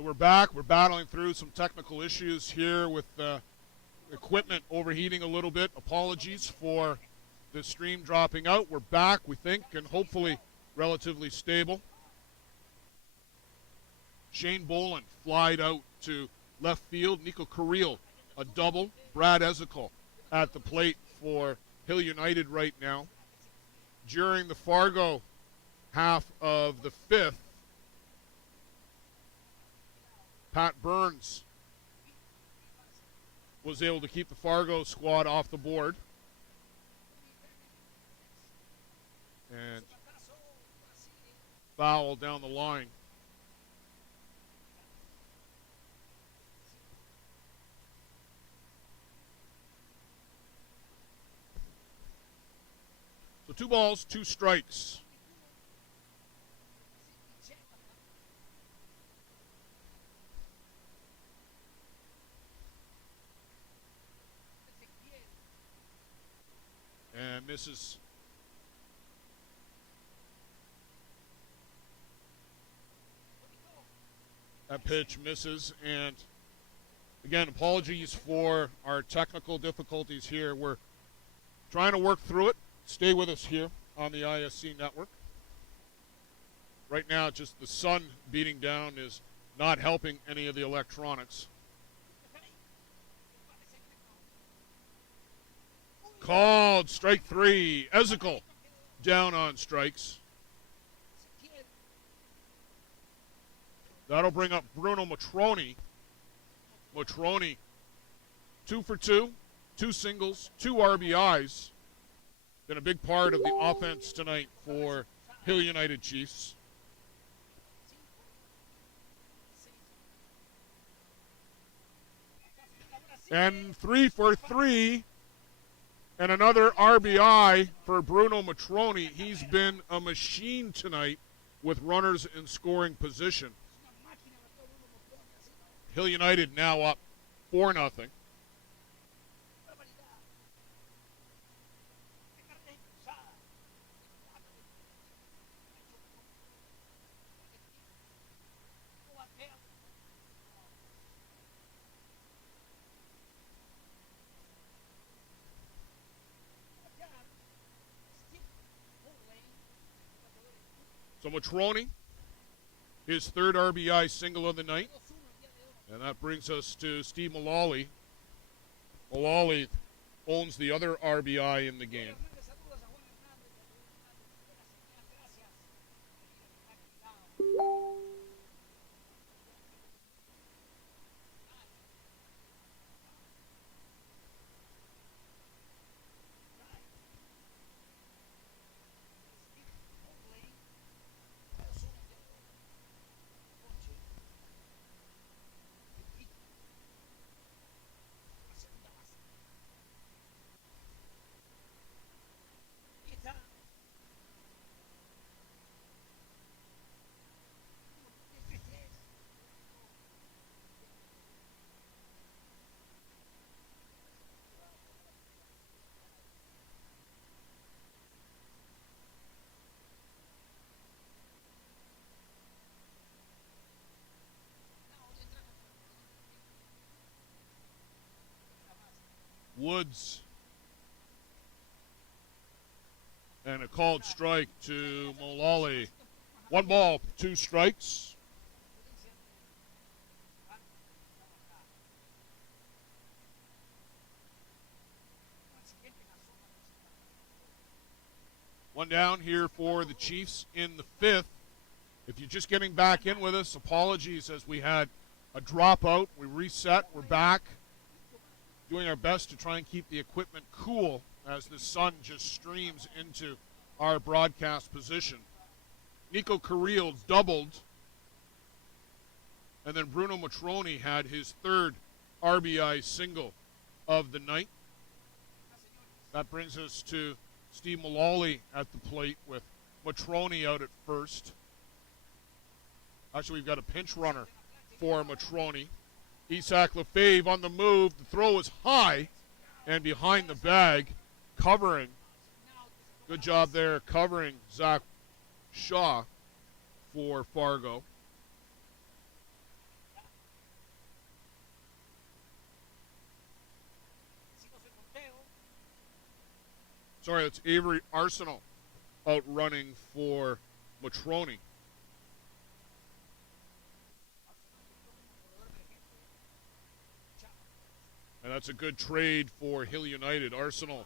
So we're back. We're battling through some technical issues here with equipment overheating a little bit. Apologies for the stream dropping out. We're back, we think, and hopefully relatively stable. Shane Boland flied out to left field. Nico Kegel, a double. Brad Ezekiel at the plate for Hill United right now. During the Fargo half of the fifth, Pat Burns was able to keep the Fargo squad off the board. And foul down the line. So 2 balls, 2 strikes. And misses. That pitch misses. And again, apologies for our technical difficulties here. We're trying to work through it. Stay with us here on the ISC network. Right now, just the sun beating down is not helping any of the electronics. Called strike 3. Ezekiel down on strikes. That'll bring up Bruno Matroni. Matroni, 2 for 2, 2 singles, 2 RBIs. Been a big part of the offense tonight for Hill United Chiefs. And 3 for 3. And another RBI for Bruno Matroni. He's been a machine tonight with runners in scoring position. Hill United now up 4-0. So Matroni, his 3rd RBI single of the night. And that brings us to Steve Malali. Malali owns the other RBI in the game. Woods. And a called strike to Malali. 1 ball, 2 strikes. One down here for the Chiefs in the 5th. If you're just getting back in with us, apologies as we had a dropout. We reset. We're back. Doing our best to try and keep the equipment cool as the sun just streams into our broadcast position. Nico Kegel doubled, and then Bruno Matroni had his 3rd RBI single of the night. That brings us to Steve Malali at the plate with Matroni out at first. Actually, we've got a pinch runner for Matroni. Isak Lefebvre on the move. The throw is high and behind the bag, covering. Good job there covering Zach Shaw for Fargo. Sorry, that's Avery Arsenal out running for Matroni. And that's a good trade for Hill United. Arsenal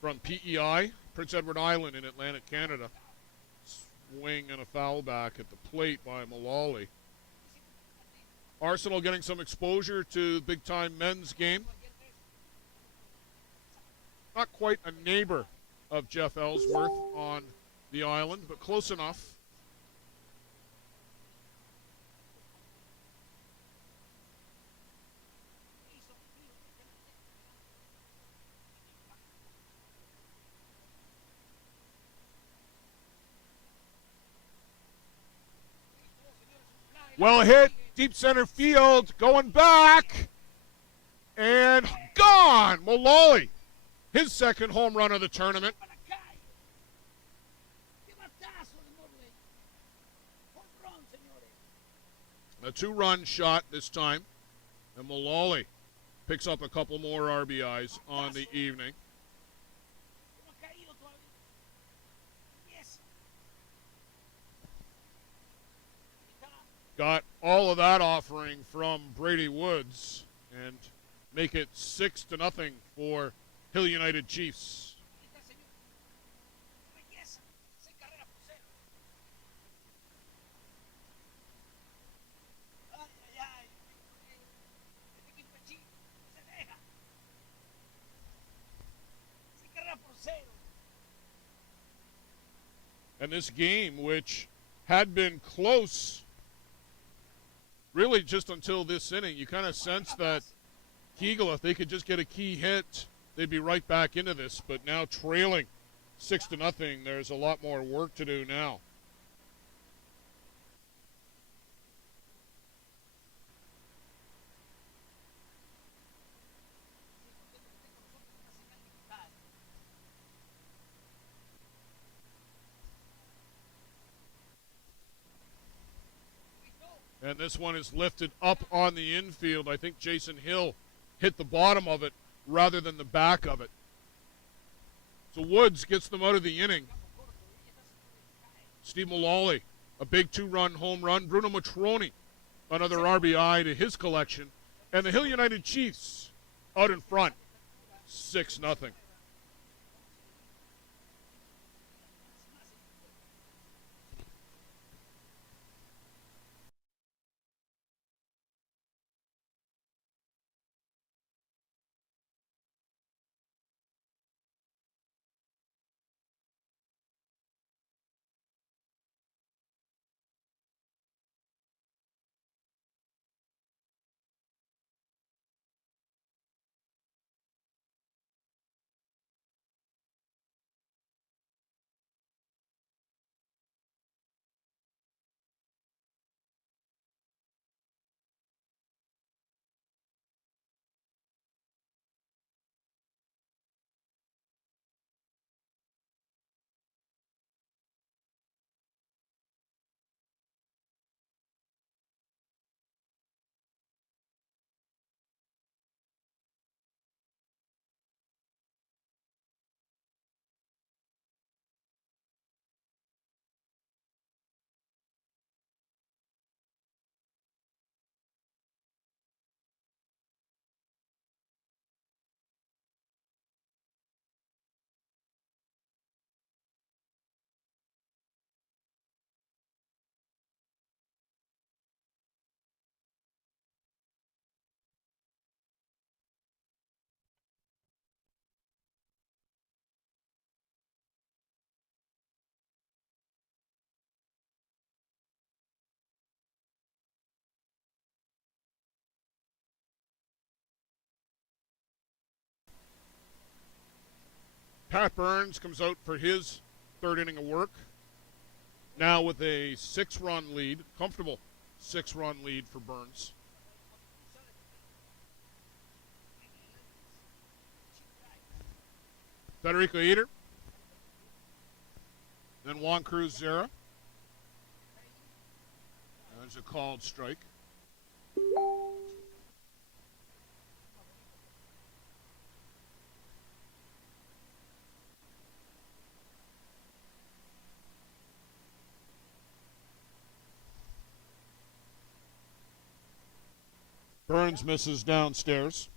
from PEI, Prince Edward Island in Atlantic Canada. Swing and a foul back at the plate by Malali. Arsenal getting some exposure to big-time men's game. Not quite a neighbor of Jeff Ellsworth on the island, but close enough. Well hit, deep center field, going back, and gone! Malali, his second home run of the tournament. A two-run shot this time, and Malali picks up a couple more RBIs on the evening. Got all of that offering from Brady Woods and make it 6-0 for Hill United Chiefs. And this game, which had been close really just until this inning, you kind of sense that Kegel, if they could just get a key hit, they'd be right back into this. But now trailing 6-0, there's a lot more work to do now. And this one is lifted up on the infield. I think Jason Hill hit the bottom of it rather than the back of it. So Woods gets them out of the inning. Steve Malali, a big two-run home run. Bruno Matroni, another RBI to his collection. And the Hill United Chiefs out in front, 6-0. Pat Burns comes out for his third inning of work. Now with a 6-run lead, comfortable 6-run lead for Burns. Federico Eder. Then Juan Cruz Zera. There's a called strike. Burns misses downstairs.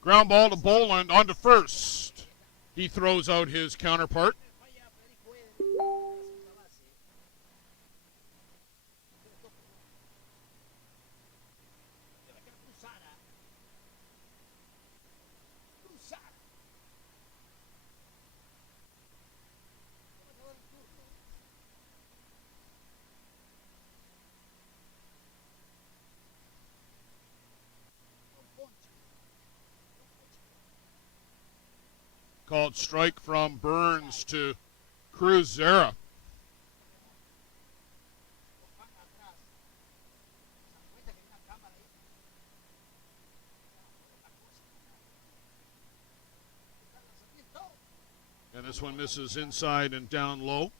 Ground ball to Boland onto first. He throws out his counterpart. Called strike from Burns to Cruzera. And this one misses inside and down low.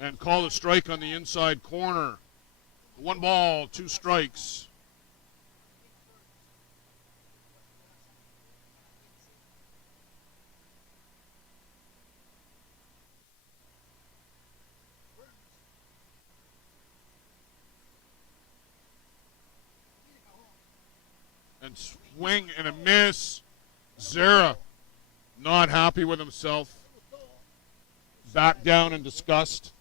And call a strike on the inside corner. 1 ball, 2 strikes. And swing and a miss. Zera not happy with himself. Back down in disgust.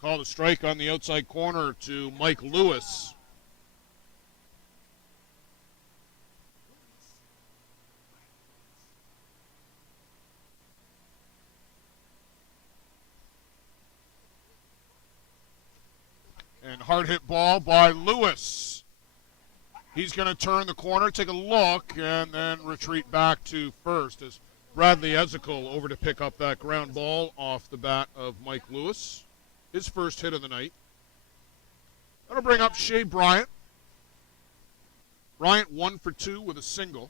Called a strike on the outside corner to Mike Lewis. And hard hit ball by Lewis. He's going to turn the corner, take a look, and then retreat back to first as Bradley Ezekiel over to pick up that ground ball off the bat of Mike Lewis. His first hit of the night. That'll bring up Shea Bryant. Bryant 1 for 2 with a single.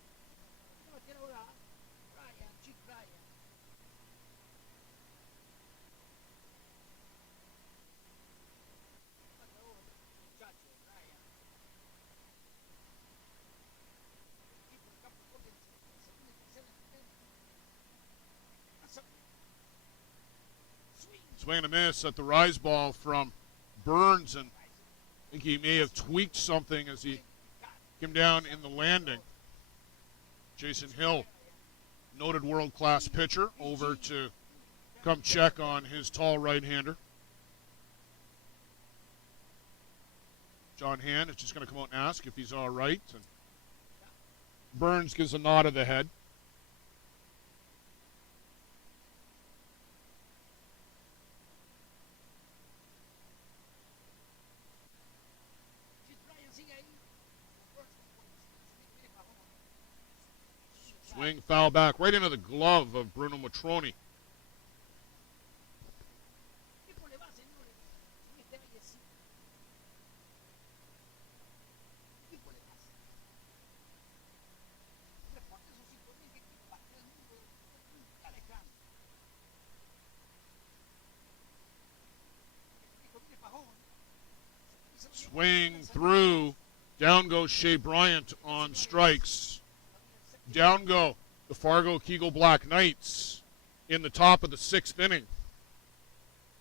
Swing and a miss at the rise ball from Burns, and I think he may have tweaked something as he came down in the landing. Jason Hill, noted world-class pitcher, over to come check on his tall right-hander. John Hand is just going to come out and ask if he's all right, and Burns gives a nod of the head. Swing, foul back, right into the glove of Bruno Matroni. Swing through. Down goes Shea Bryant on strikes. Down go the Fargo Kegel Black Knights in the top of the 6th inning.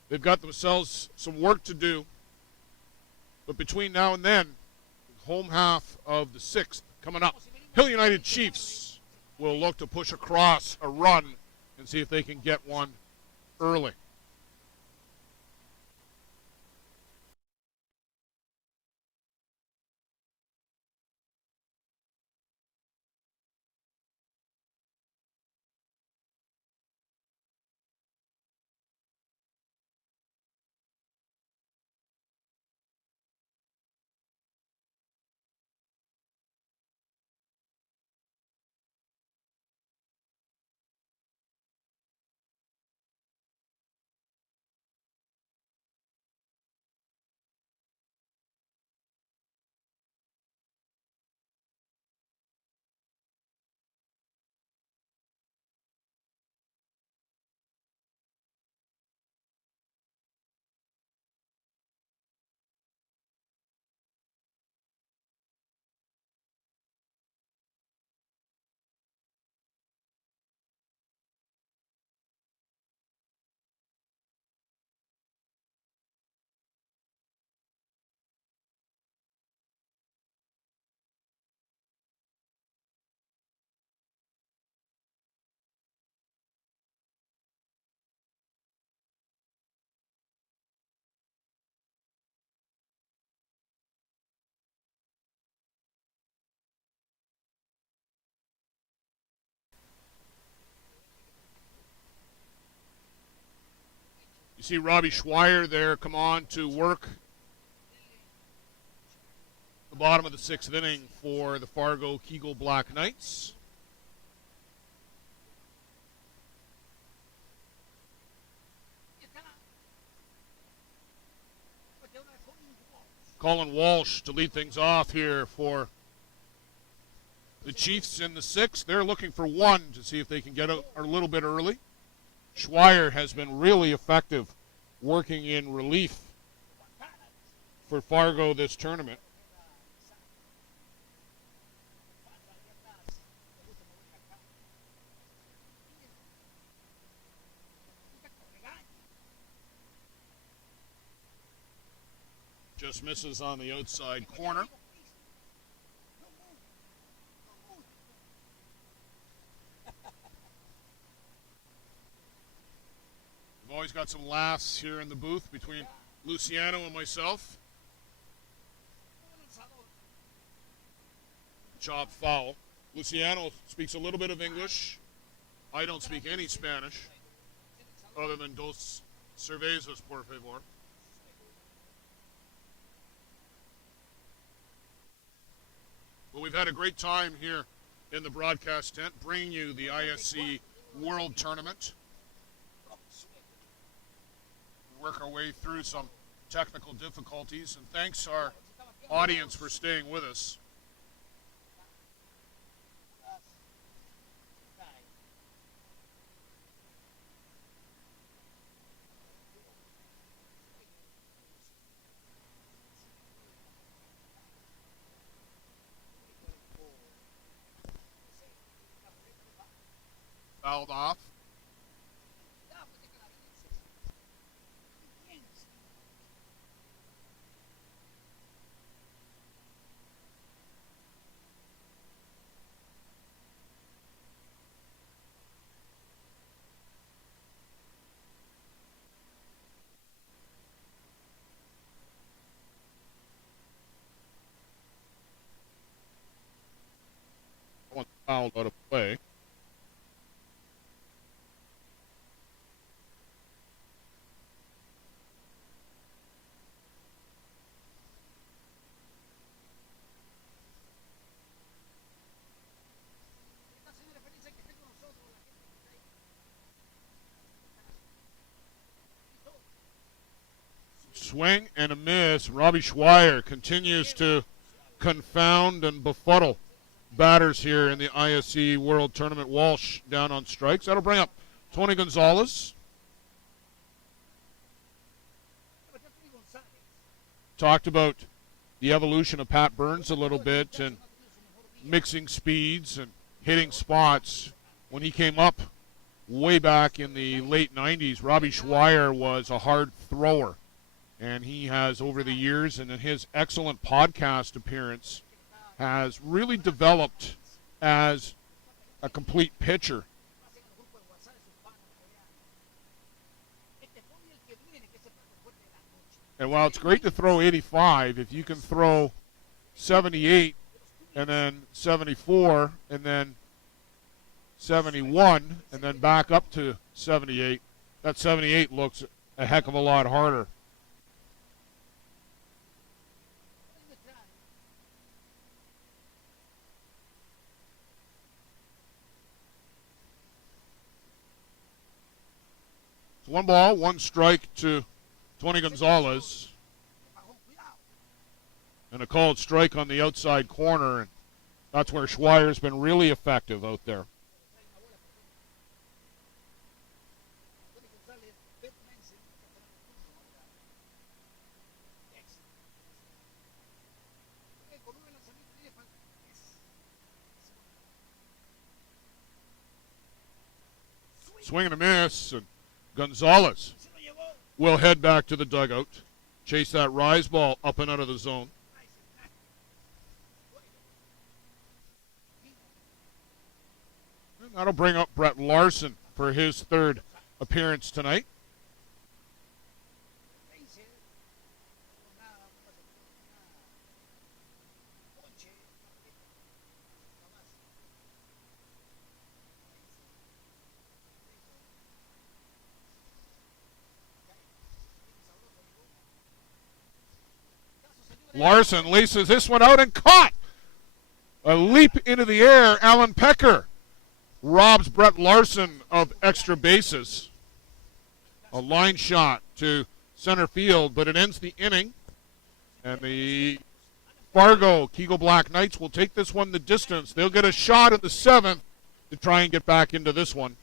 They've got themselves some work to do. But between now and then, home half of the 6th coming up. Hill United Chiefs will look to push across a run and see if they can get one early. You see Robbie Schweier there come on to work the bottom of the 6th inning for the Fargo Kegel Black Knights. Colin Walsh to lead things off here for the Chiefs in the 6th. They're looking for one to see if they can get out a little bit early. Schweier has been really effective working in relief for Fargo this tournament. Just misses on the outside corner. We've always got some laughs here in the booth between Luciano and myself. Chop foul. Luciano speaks a little bit of English. I don't speak any Spanish other than dos cervezas, por favor. Well, we've had a great time here in the broadcast tent, bringing you the ISC World Tournament. Work our way through some technical difficulties, and thanks our audience for staying with us. Fouled off. One fouled out of play. Swing and a miss. Robbie Schweier continues to confound and befuddle batters here in the ISC World Tournament. Walsh down on strikes. That'll bring up Tony Gonzalez. Talked about the evolution of Pat Burns a little bit and mixing speeds and hitting spots. When he came up way back in the late 90s, Robbie Schweier was a hard thrower. And he has, over the years, and in his excellent podcast appearance, has really developed as a complete pitcher. And while it's great to throw 85, if you can throw 78 and then 74 and then 71 and then back up to 78, that 78 looks a heck of a lot harder. One ball, one strike to Tony Gonzalez. And a called strike on the outside corner. And that's where Schweier's been really effective out there. Swing and a miss, and Gonzalez will head back to the dugout, chase that rise ball up and out of the zone. And that'll bring up Brett Larson for his third appearance tonight. Larson laces this one out and caught. A leap into the air. Alan Pecker robs Brett Larson of extra bases. A line shot to center field, but it ends the inning. And the Fargo Kegel Black Knights will take this one the distance. They'll get a shot in the 7th to try and get back into this one.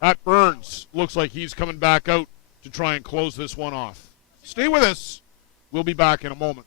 Pat Burns looks like he's coming back out to try and close this one off. Stay with us. We'll be back in a moment.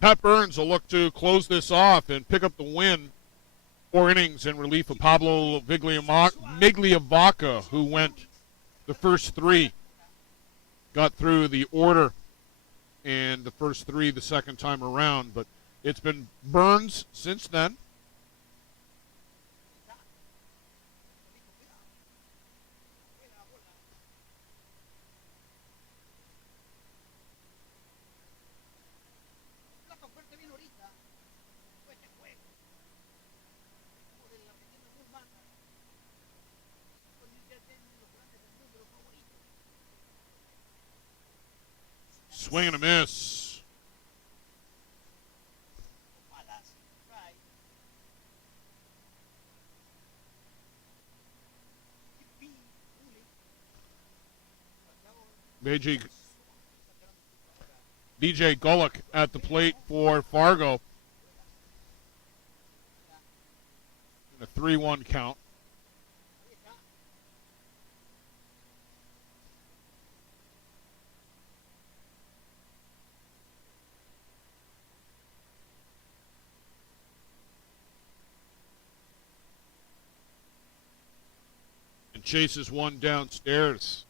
Pat Burns will look to close this off and pick up the win. 4 innings in relief of Pablo Migliavaca, who went the first 3. Got through the order and the first 3 the second time around, but it's been Burns since then. Swing and a miss. DJ Gullick at the plate for Fargo. A 3-1 count. Chases one downstairs.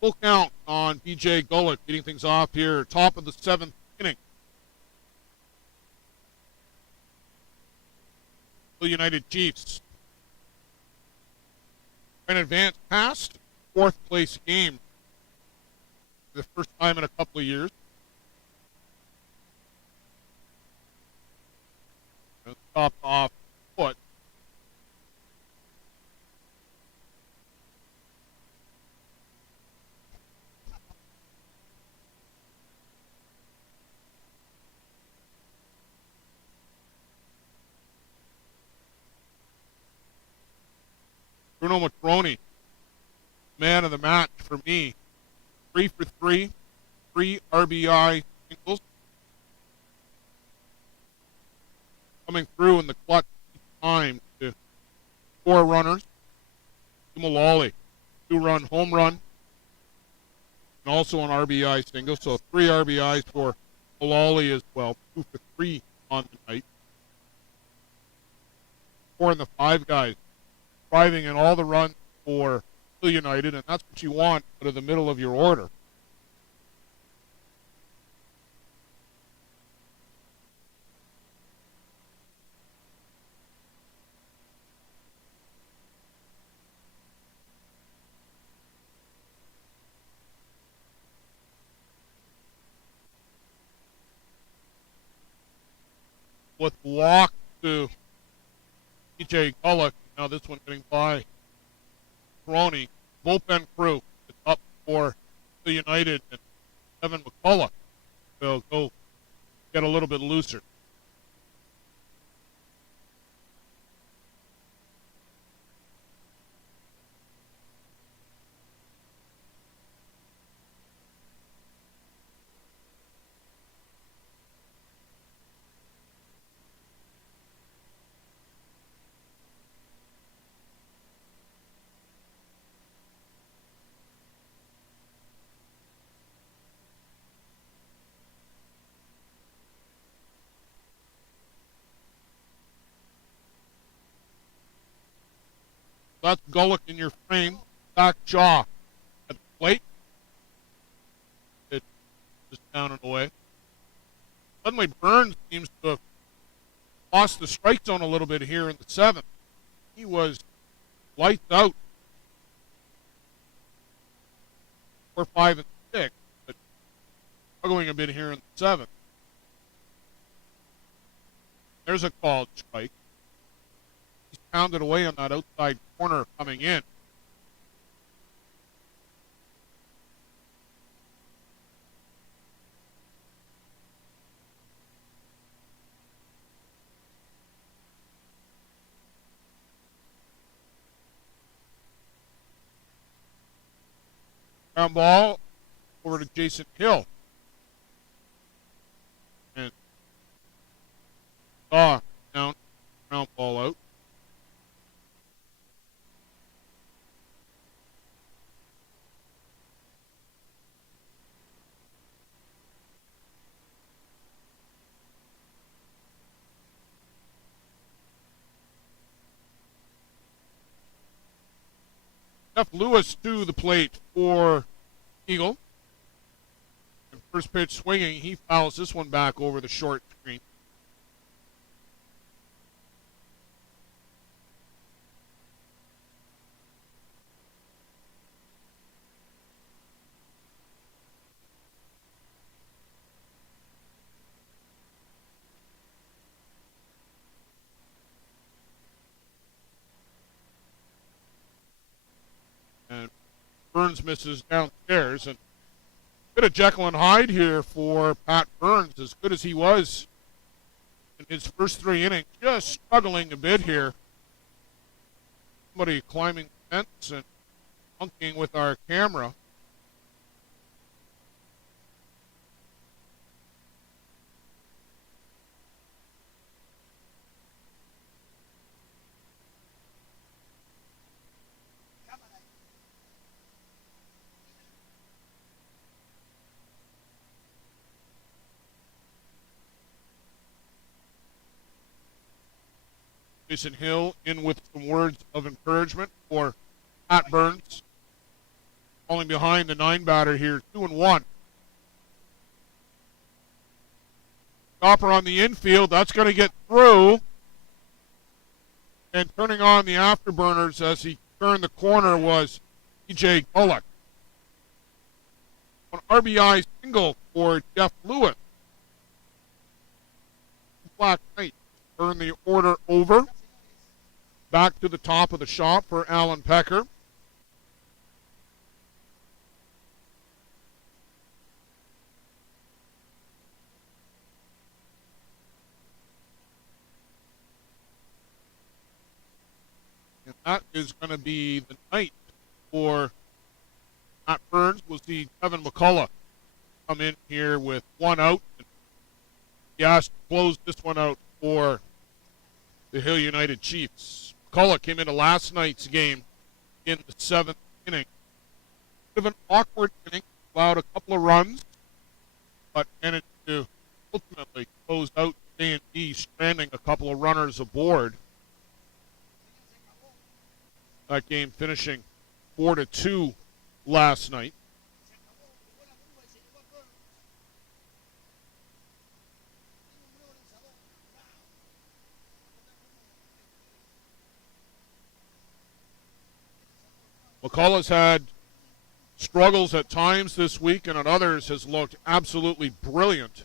Full count on BJ Gullick, getting things off here. Top of the 7th inning. The United Chiefs. An advanced past 4th place game. The first time in a couple of years. Top off foot. Bruno Matroni, man of the match for me. 3 for 3, 3 RBI singles. Coming through in the clutch time to 4 runners. To Malali, 2-run home run. And also an RBI single, so 3 RBIs for Malali as well. 2 for 3 on the night. 4 and the 5 guys. Driving in all the runs for United, and that's what you want out of the middle of your order. With walk to DJ Gullick. Now this one getting by Crony. Bullpen crew. It's up for the United. And Evan McCullough will go get a little bit looser. That's Gullick in your frame. Back jaw at the plate. It is down and away. Suddenly Burns seems to have lost the strike zone a little bit here in the seventh. He was lights out. 4, 5, and 6, but struggling a bit here in the seventh. There's a called strike. He's pounded away on that outside corner coming in. Ground ball over to Jason Hill. And down, ground ball out. Jeff Lewis to the plate for Kegel. And first pitch swinging, he fouls this one back over the short screen. And Burns misses downstairs. And a bit of Jekyll and Hyde here for Pat Burns, as good as he was in his first 3 innings. Just struggling a bit here. Somebody climbing the fence and monkeying with our camera. Jason Hill in with some words of encouragement for Pat Burns. Falling behind the 9-batter here, 2-1. Stopper on the infield, that's going to get through. And turning on the afterburners as he turned the corner was E.J. Gullick. An RBI single for Jeff Lewis. Black Knight turn the order over. Back to the top of the shop for Alan Pecker. And that is going to be the night for Matt Burns. We'll see Kevin McCullough come in here with 1 out. He has to close this one out for the Hill United Chiefs. McCullough came into last night's game in the 7th inning. Bit of an awkward inning, allowed a couple of runs, but managed to ultimately close out A&D, stranding a couple of runners aboard. That game finishing 4-2 last night. McCullough's had struggles at times this week, and at others has looked absolutely brilliant.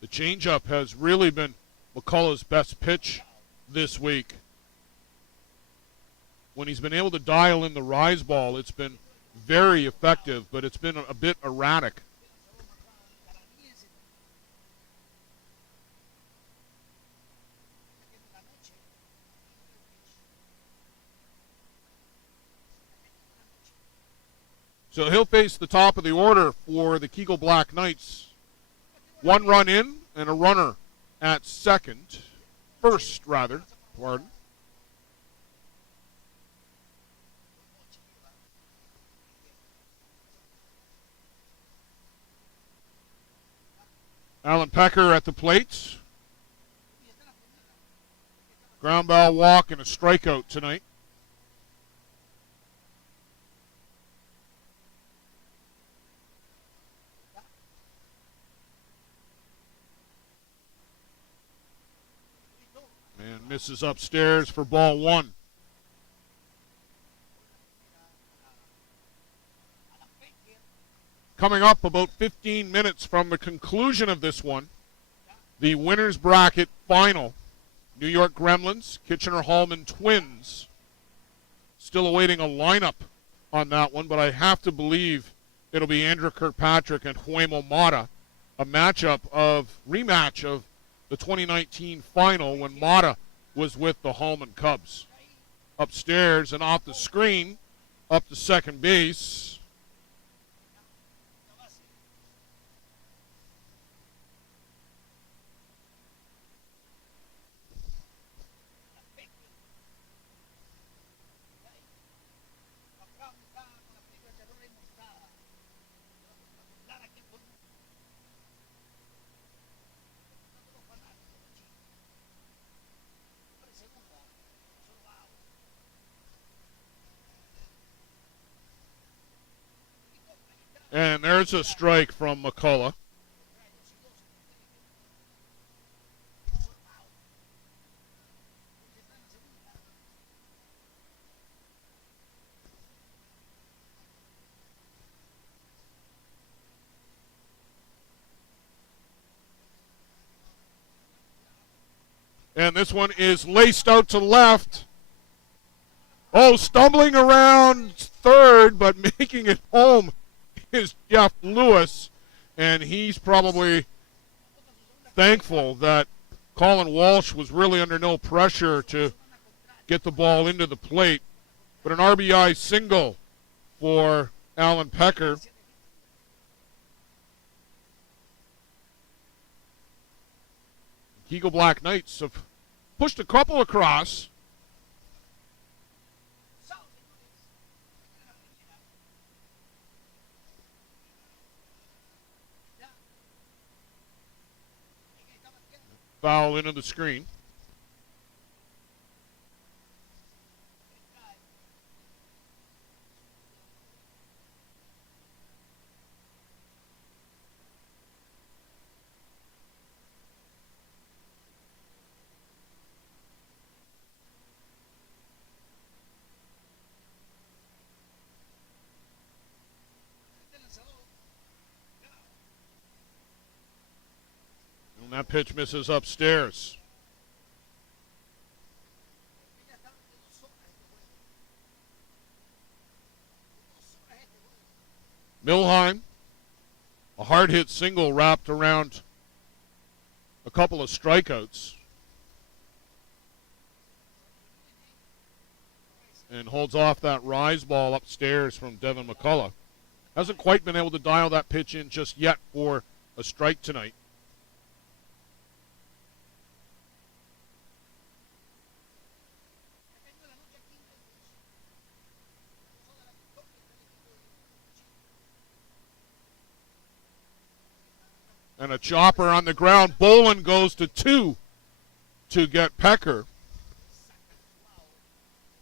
The changeup has really been McCullough's best pitch this week. When he's been able to dial in the rise ball, it's been very effective, but it's been a bit erratic. So he'll face the top of the order for the Kegel Black Knights. 1 run in and a runner at first. Pardon. Alan Pecker at the plate. Ground ball walk and a strikeout tonight. And misses upstairs for ball 1. Coming up about 15 minutes from the conclusion of this one, the winner's bracket final. New York Gremlins, Kitchener-Hallman Twins. Still awaiting a lineup on that one, but I have to believe it'll be Andrew Kirkpatrick and Huemo Mata, a rematch of the 2019 final when Mata was with the Hallman Cubs. Upstairs and off the screen, up to second base. And there's a strike from McCullough. And this one is laced out to left. Oh, stumbling around third, but making it home is Jeff Lewis, and he's probably thankful that Colin Walsh was really under no pressure to get the ball into the plate. But an RBI single for Alan Pecker. Kegel Black Knights have pushed a couple across. Foul into the screen. And that pitch misses upstairs. Milheim, a hard hit single wrapped around a couple of strikeouts. And holds off that rise ball upstairs from Devin McCullough. Hasn't quite been able to dial that pitch in just yet for a strike tonight. And a chopper on the ground. Bolin goes to 2 to get Pecker.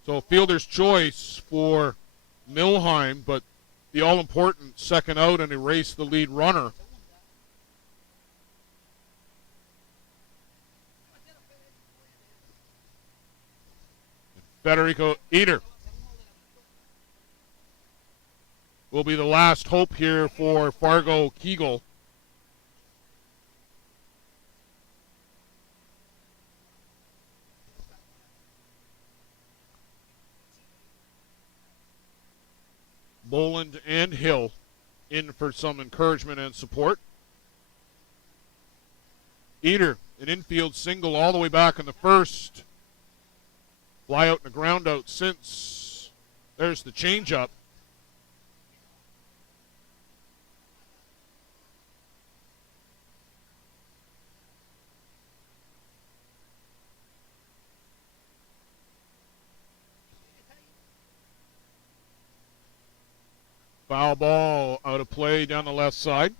So fielder's choice for Milheim, but the all-important second out and erase the lead runner. Federico Eder will be the last hope here for Fargo Kegel. Boland and Hill in for some encouragement and support. Eater, an infield single all the way back in the first. Fly out and a ground out since. There's the changeup. Foul ball out of play down the left side.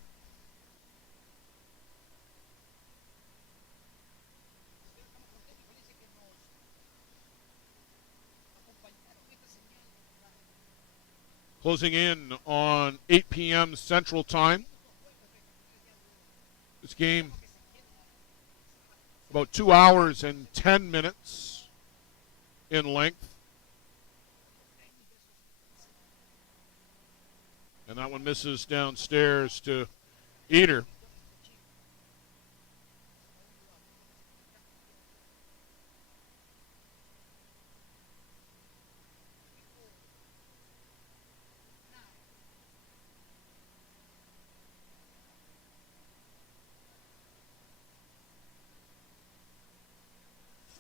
Closing in on 8 p.m. Central Time. This game about 2 hours and 10 minutes in length. And that one misses downstairs to Eater.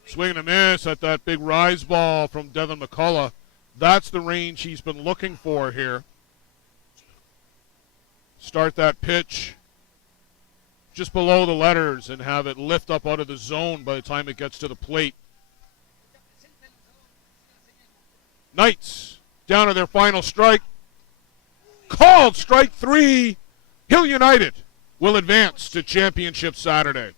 Swing and a miss at that big rise ball from Devin McCullough. That's the range he's been looking for here. Start that pitch just below the letters and have it lift up out of the zone by the time it gets to the plate. Knights down to their final strike. Called strike 3. Hill United will advance to Championship Saturday.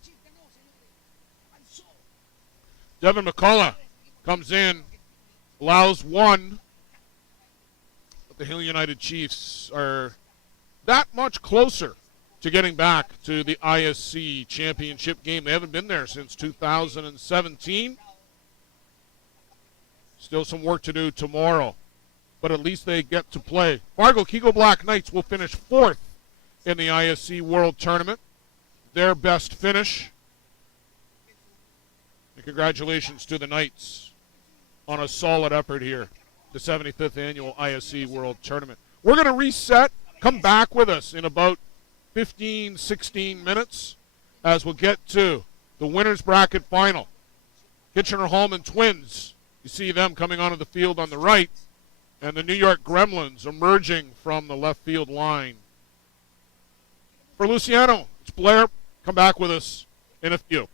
Devin McCullough comes in, allows one, but the Hill United Chiefs are that much closer to getting back to the ISC Championship game. They haven't been there since 2017. Still some work to do tomorrow, but at least they get to play. Fargo Kegel Black Knights will finish 4th in the ISC World Tournament. Their best finish. And congratulations to the Knights on a solid effort here, the 75th Annual ISC World Tournament. We're going to reset, come back with us in about 15, 16 minutes as we'll get to the winner's bracket final. Kitchener-Hallman Twins, you see them coming onto the field on the right, and the New York Gremlins emerging from the left field line. For Luciano, it's Blair. Come back with us in a few.